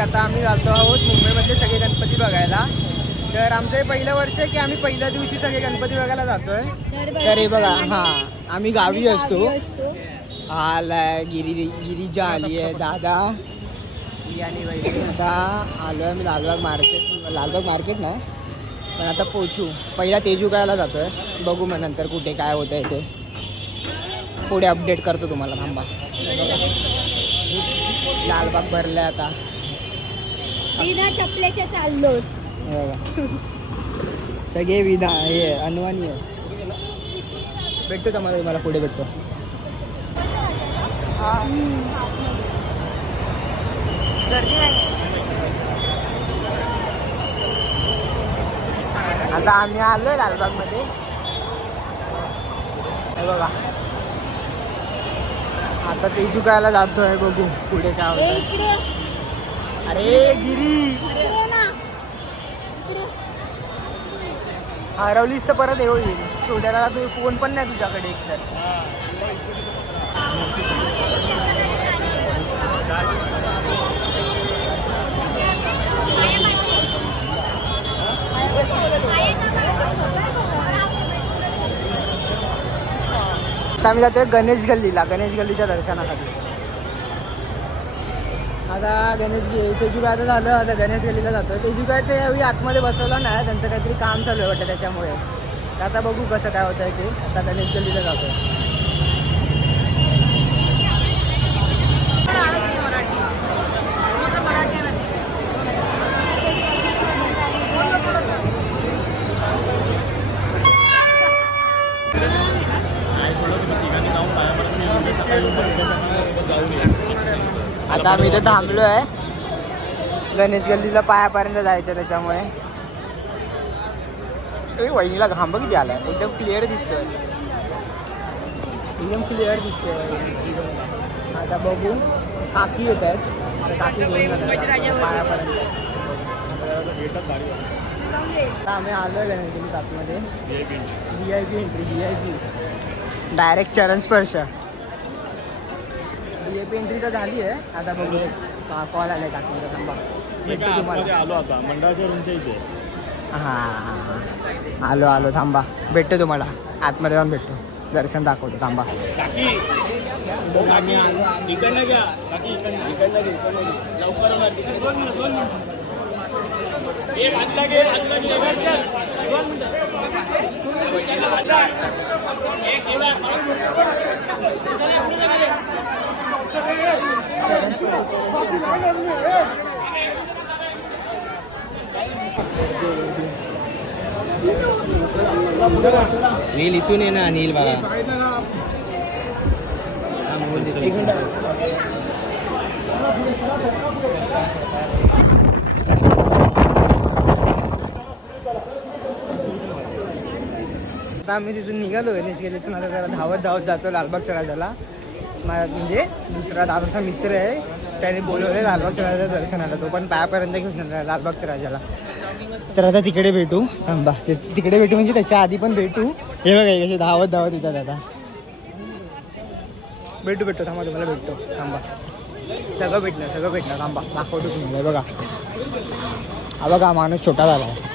आता आम्ही जातो आहोत मुंबईमधले सगळे गणपती बघायला. तर आमचं हे पहिलं वर्ष आहे की आम्ही पहिल्या दिवशी सगळे गणपती बघायला जातोय. तर हे बघा, हां आम्ही गावी असतो. आलाय गिरिजा आली आहे, दादा आणि वैरी. आता आलो आहे मी लालबाग मार्केट नाही पण आता पोचू. पहिला तेजू करायला जातोय, बघू मग नंतर कुठे काय होतं आहे ते पुढे अपडेट करतो तुम्हाला. थांबा, लालबाग भरलाय आता. बिना चपलेचे चाललो. सगळे विधा हे अनवाणी आहे. भेटतो तुम्हाला पुढे भेटतो. आता आम्ही आलोय लालबाग मध्ये. हे बघा, आता ते चुकायला जातोय, बघू पुढे काय होतं. अरे गिरी, हरवलीस तर परत येऊ येईल. सोडायला तू फोन पण नाही तुझ्याकडे एक तर. आता आम्ही जातोय गणेश गल्लीच्या दर्शनासाठी. आता तेजू काय झालं, आता गणेश गल्लीला जातोय. तेजू कायचं यावेळी आतमध्ये बसवलं नाही, त्यांचं काहीतरी काम चालू आहे वाटतं त्याच्यामुळे. आता बघू कसं काय होतं ते. आता गणेश गल्लीला जातोय. आता आम्ही इथे थांबलो आहे. गणेश गल्लीला पायापर्यंत जायचं त्याच्यामुळे. वहिनीला घांब किती आलाय, एकदम क्लिअर दिसतोय, एकदम क्लिअर दिसतोय. आता बघू, काकी येत आहेत, काकी घेऊन पायापर्यंत. आता आम्ही आलोय गणेश गल्लीत आतमध्ये. VIP एंट्री, VIP डायरेक्ट चरण स्पर्श. VIP एंट्री तर झाली आहे. आता बघू, कॉल आलाय काकींचा. थांबा, भेटतो तुम्हाला. आलो आता मंडळाच्या रूमच्या इथे. हां आलो थांबा, भेटतो तुम्हाला आतमध्ये जाऊन भेटतो. दर्शन दाखवतो, थांबा. नील इथून आहे ना, नील बघा. आता आम्ही तिथून निघालो गणेश गल्लीतून. आता जरा धावत जातो लालबागच्या राजाला. म्हणजे दुसरा दादाचा मित्र आहे, त्याने बोलवले लालबागच्या राजाच्या दर्शनाला. तो पण पायापर्यंत घेऊन जाणार लालबागच्या राजाला. तर आता तिकडे भेटू. थांबा, तिकडे भेटू म्हणजे त्याच्या आधी पण भेटू. हे बघा कसे धावत येतात. आता भेटू थांबा, तुम्हाला भेटतो. थांबा, सगळं भेटलं. थांबा, दाखवतो तुम्हाला. बघा, हा बघा माणूस छोटा झाला आहे.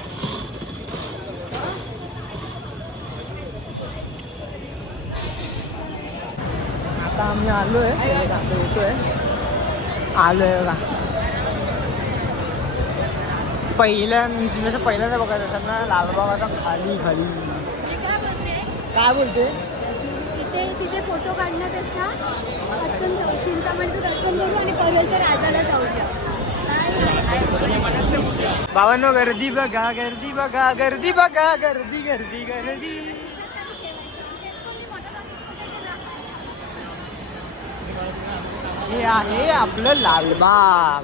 आता आम्ही आलोय बघा. पहिल्यांदा बघत असाल ना लालबागाचा खाली. काय बोलते? तिथे फोटो काढण्यापेक्षा चिंतामणीचं दर्शन करू आणि परळच्या राजाला जाऊया. बाबांनो, गर्दी बघा. हे आहे आपलं Lalbaug.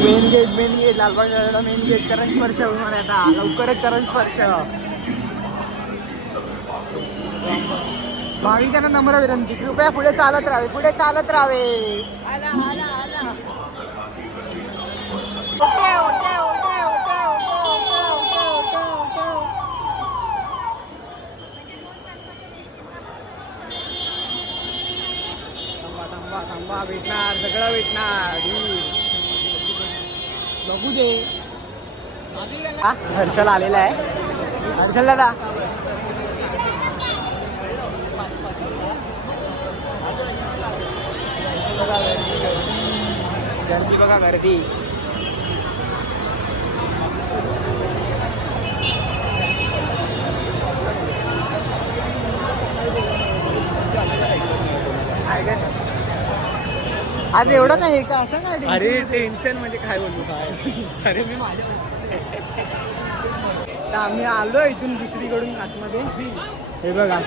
Main gate Lalbaug main gate. चरण स्पर्श होणार आहे आता लवकरच. चरण स्पर्श भाविकांना नम्र विनंती, कृपया पुढे चालत राहावे, पुढे चालत राहावे. थांबा थांबा, भेटणार सगळं भेटणार. बघू दे. हा, हर्षल आलेला आहे. हर्षल दादा, गर्दी बघा, गर्दी. आज एवढं काय आहे का, असं काय? अरे टेन्शन म्हणजे काय बोलतो काय. अरे मी माझ्या तर आम्ही आलो इथून दुसरीकडून आतमध्ये. हे बघा,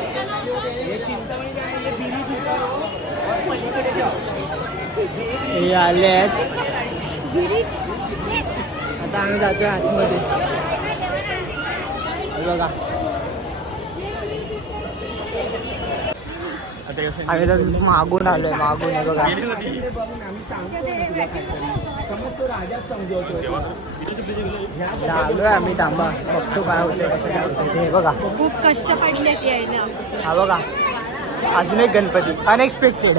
हे आले आहेत. आता आम्ही जातोय आतमध्ये. हे बघा, आम्ही तर मागून आलोय, मागून. हे बघा, आलोय आम्ही. थांबा, बघतो काय होतंय, कसं काय होतंय. हे बघा, खूप कष्ट पडले ती आहे ना. हा बघा, अजून एक गणपती अनएक्सपेक्टेड.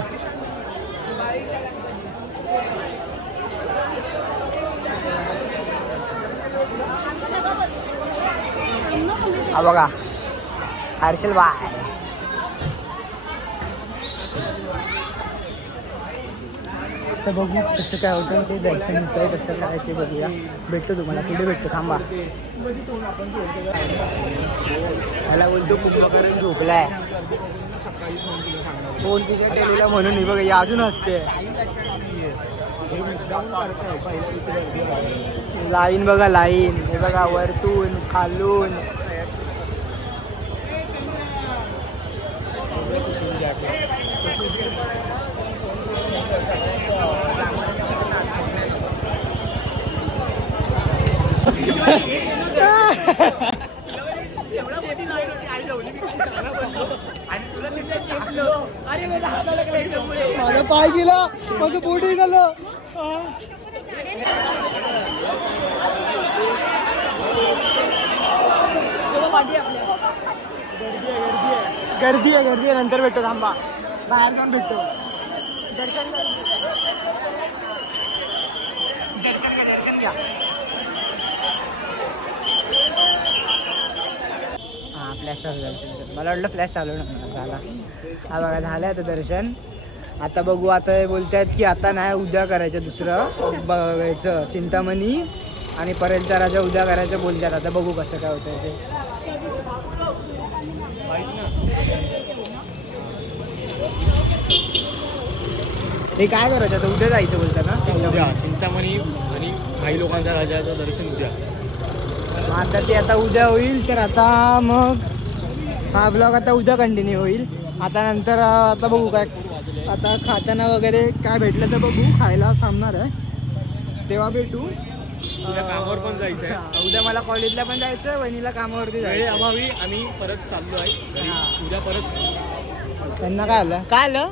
हा बघा, हर्षल बाय. तर बघू कसं काय होतं ते, दर्शन होतंय कसं काय ते बघूया. भेटतो तुम्हाला पुढे, भेटतो. थांबा. मला बोलतो कुंभकर्ण झोपलाय, फोन तिच्या टेलीला म्हणून. ही बघा, अजून असते लाईन. बघा लाईन, हे बघा, वरतून खालून. माझा पाय गेला, माझं पोट गेलं. गर्दी आहे, गर्दी आहे. नंतर भेटतो. थांबा, बाहेर जाऊन भेटतो. दर्शन घ्या. हां, फ्लॅश चालू झालं. मला वाटलं फ्लॅश चालू झाला. हा बघा, झालं आता दर्शन. आता बघू, आता बोलतायत की आता नाही, उद्या करायचं दुसरं याचं चिंतामणी आणि परेलचा राजा उद्या करायचं बोलतात. आता बघू कसं काय होतंय ते. हे काय करायचं आता, उद्या जायचं बोलतात ना चिंतामणी आणि काही लोकांच्या राजाचं दर्शन उद्या. आता ते आता उद्या होईल. तर आता मग हा ब्लॉग आता उद्या कंटिन्यू होईल. आता नंतर आता बघू काय, आता खाताना वगैरे काय भेटलं तर बघू. खायला थांबणार आहे तेव्हा भेटू. उद्या कामावर पण जायचं आहे. उद्या मला कॉलेजला पण जायचं, वहिनीला कामावरती जायचं. अभावी आम्ही परत चाललो आहे घरी. उद्या परत त्यांना काय आलं, काय आलं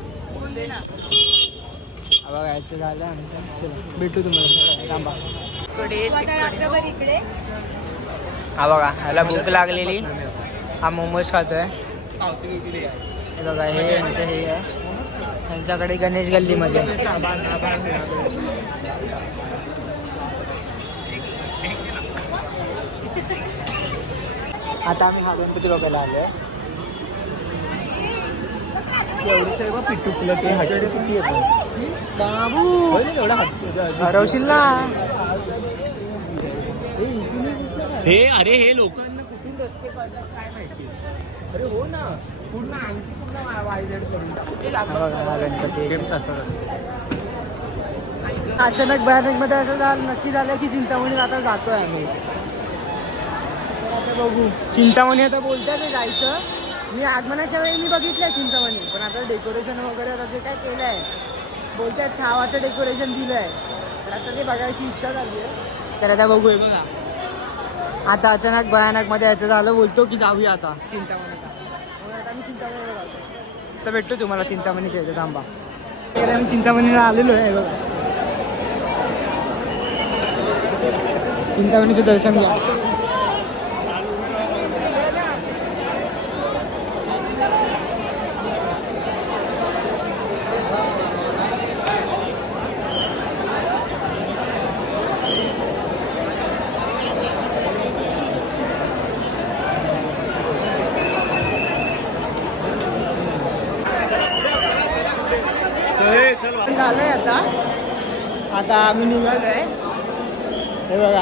बघा, यायचं झालं आमचं. चला भेटू तुम्हाला, थांबा. रात्रभर इकडे. हा बघा, ह्याला भूक लागलेली. हा मोमोज खातोय. हे बघा, हे यांचं हे आहे. त्यांच्याकडे गणेश गल्लीमध्ये. आता आम्ही हा गणपती बघायला आलोय. बाबू हरवशील ना. हे अरे हे लोकांना कुठून रस्ते पडतात काय माहिती. अरे हो ना, पूर्ण आणखी पूर्ण वायलेट करून गणपती अचानक भयानक मध्ये असं झालं, नक्की झालं की चिंतामणी आता जातोय आम्ही. आता बघू, चिंतामणी आता बोलतात ते जायचं. मी आगमनाच्या वेळी मी बघितलंय चिंतामणी, पण आता डेकोरेशन वगैरे आता जे काय केलं आहे बोलतात, छावाचं डेकोरेशन दिलं आहे. तर आता ते बघायची इच्छा झाली आहे. तर आता बघूया. बघा, आता अचानक भयानक मध्ये याचं झालं, बोलतो की जाऊया आता चिंतामणीला. म्हणून आता मी चिंतामणीला जातो. तर भेटतो तुम्हाला चिंतामणीच्या इथे. थांबा. आम्ही चिंतामणीला आलेलो आहे बघा. चिंतामणीचं दर्शन घ्या. झालंय आता आम्ही निघालोय. हे बघा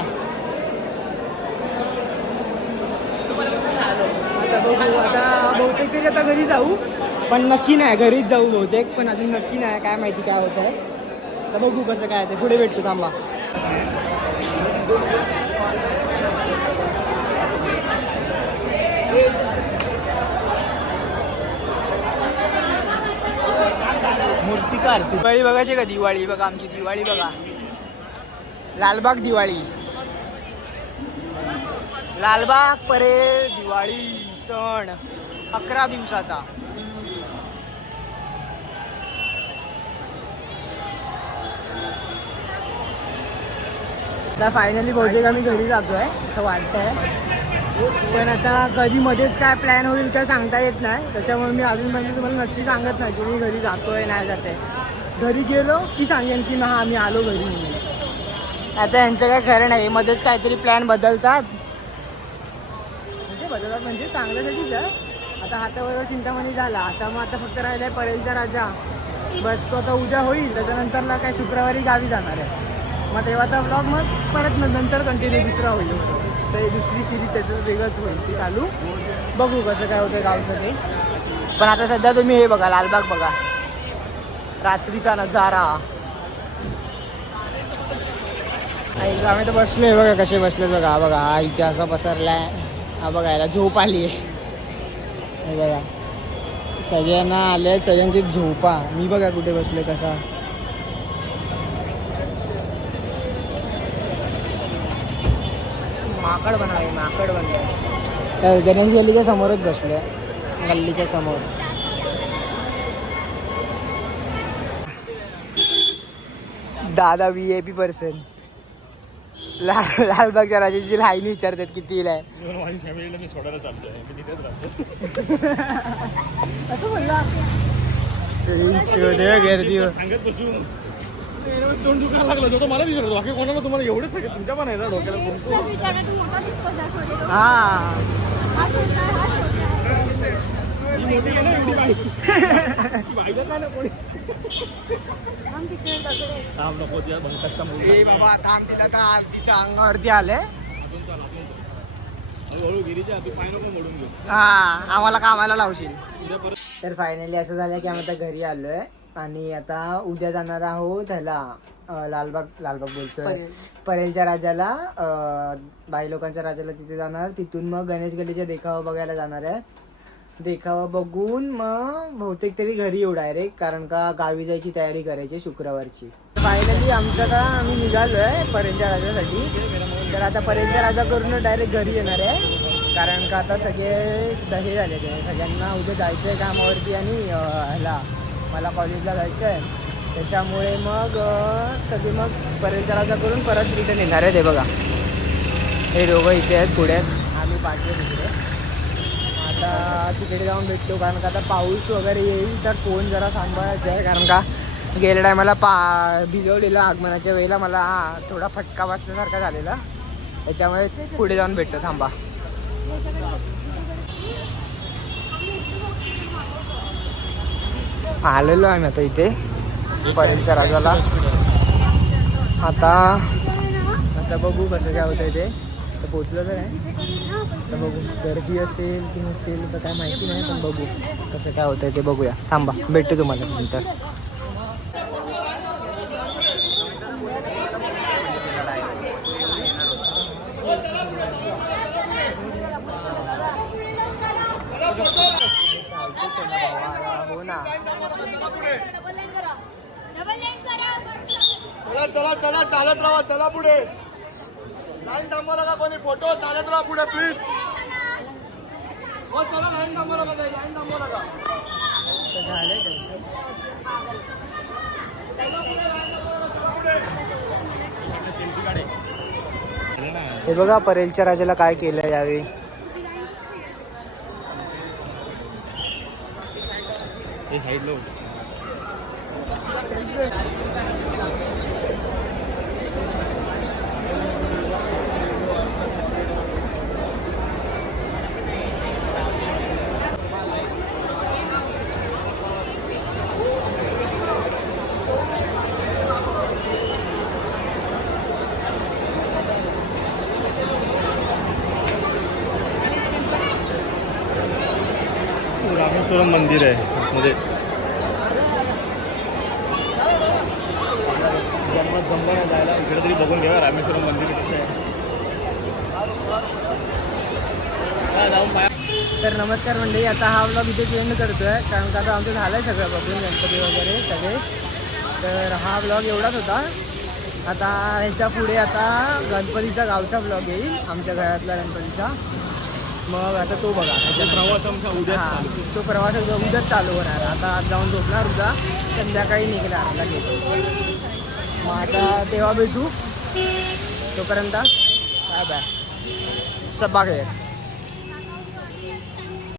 आता बघू. आता बहुतेक तरी आता घरी जाऊ, पण नक्की नाही घरीच जाऊ बहुतेक, पण अजून नक्की नाही. काय माहिती काय होत आहे. आता बघू कसं काय ते. पुढे भेटतो. थांबा. मूर्तिकार दिवाळी बघायची का? दिवाळी बघा आमची. दिवाळी बघा. लालबाग दिवाळी. लालबाग परेड दिवाळी सण 11 दिवसाचा. आता फायनली बहुतेक आम्ही घरी जातोय असं वाटतंय, पण आता कधी मध्येच काय प्लॅन होईल काय सांगता येत नाही. त्याच्यामुळे मी अजून म्हणजे तुम्हाला नक्की सांगत नाही की मी घरी जातोय नाही जाते. घरी गेलो की सांगेन की हा आम्ही आलो घरी म्हणून. आता यांचं काय खरं नाही. मध्येच काहीतरी प्लॅन बदलतात. म्हणजे चांगल्यासाठीच आहे. आता हाताबरोबर चिंतामणी झाला. आता मग आता फक्त राहिलाय परेलचा राजा. बस तो आता उद्या होईल. त्याच्यानंतरला काय शुक्रवारी गावी जाणार आहे. मग तेव्हाचा ब्लॉग मग परत नंतर कंटिन्यू दुसरा होईल. तर दुसरी सिरीज त्याचं वेगळंच होईल ती चालू. बघू कसं काय होतं गावचं ते. पण आता सध्या तुम्ही हे बघा लालबाग बघा. रात्रीचा नजारा. आम्ही तर बसलोय बघा. कसे बसले बघा. बघा हा इथे असा पसरलाय. हा बघा याला झोप आली आहे. हे बघा सगळ्यांना आले. सगळ्यांची झोपा. मी बघा कुठे बसलोय कसा. माकड बनवाय. माकड बनवाय. गणेश गल्लीच्या समोरच बसलोय. गल्लीच्या समोर. दादा VIP पर्सन. लालबागच्या राजाची लाईन विचारतात कितीला आहे. माझी फॅमिलीला मी सोडायला चालतोय. मी तिथेच राहतो. असं बोलला. गर्दी सांगत बसून तोंड दुखायला लागलं. तो मला विचारतो बाकी कोणाला तुम्हाला एवढंच सांगत तुमच्या पण आहे ना डोक्याला. हा मोठी आहे ना एवढी बायका काय ना कोणी. थांब नको त्या भंकटचा मुलगा. बाबा थांब. तिला का तिच्या अंगावरती आले. हळूहळू गिरीच्या तू पाय नको मोडून घेऊ. हा आम्हाला कामाला लावशील. तर फायनली असं झालं की आम्ही आता घरी आलोय आणि आता उद्या जाणार आहोत ह्याला लालबाग बोलतोय परेलच्या राजाला. बाई लोकांच्या राजाला तिथे जाणार. तिथून मग गणेश गल्लीचा देखावा बघायला जाणार आहे. देखावा बघून मग बहुतेक तरी घरी येऊ डायरेक्ट, कारण का गावी जायची तयारी करायची शुक्रवारची. फायनली आमचं का आम्ही निघालोय परेलच्या राजासाठी. तर आता परेलच्या राजा करून डायरेक्ट घरी येणार आहे, कारण का आता सगळे हे झाले ते. सगळ्यांना उद्या जायचं आहे कामावरती आणि ह्याला मला कॉलेजला जायचं आहे. त्याच्यामुळे मग सगळे मग परेलच्या राजा करून परत रिटर्न येणार आहे. ते बघा हे दोघं इथे आहेत पुढे. आम्ही पाठी तिकडे. आता तिकडे जाऊन भेटतो, कारण का आता पाऊस वगैरे येईल तर फोन जरा सांभाळायचा आहे, कारण का गेल्या टायमाला भिजवलेला आगमनाच्या वेळेला मला थोडा फटका बसल्यासारखा झालेला. त्याच्यामुळे पुढे जाऊन भेटतो. थांबा. आलेलो आहे आम्ही आता इथे परेलच्या राजाला. आता बघू कसं काय होतं ते. तर पोचलं तर आहे. तर बघू गर्दी असेल की नसेल तर काय माहिती नाही, पण बघू कसं काय होतं ते बघूया. थांबा भेटतो तुम्हाला नंतर. हो ना. चला चला चालत राहा. चला पुढे. लाईन थांबवा नका कोणी. फोटो चालत राहा पुढे प्लीज. हो चला लाईन थांबवा नका. लाईन थांबवा नका. तर झालंय दर्शन. हे बघा परेलच्या राजाला काय केलं यावेळी. रामेश्वरम मंदिर आहे मध्ये. जमलं जायला इकडे तरी बघून घ्या रामेश्वरम मंदिर कसं आहे. तर नमस्कार मंडळी, आता हा व्लॉग इथे एंड करतोय कारण का आता आमचं झालंय सगळं बघून गणपती वगैरे सगळे. तर हा व्लॉग एवढाच होता. आता ह्याच्या पुढे आता गणपतीचा गावचा व्लॉग येईल आमच्या घरातला गणपतीचा. मग आता तो बघा प्रवास आमचा उद्या तो प्रवास उद्याच चालू होणार. आता आज जाऊन झोपणार उद्या, संध्याकाळी निघणार लगेच. मग आता तेव्हा भेटू. तोपर्यंत बाय बाय. सब बाय.